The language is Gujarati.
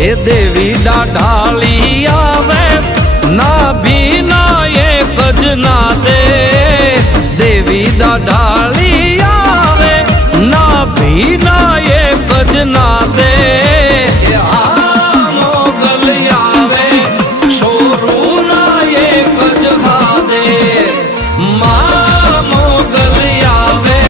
એ દેવી દાઢાળી આવે ના ભીના એક જ ના દે દેવી દાઢાળી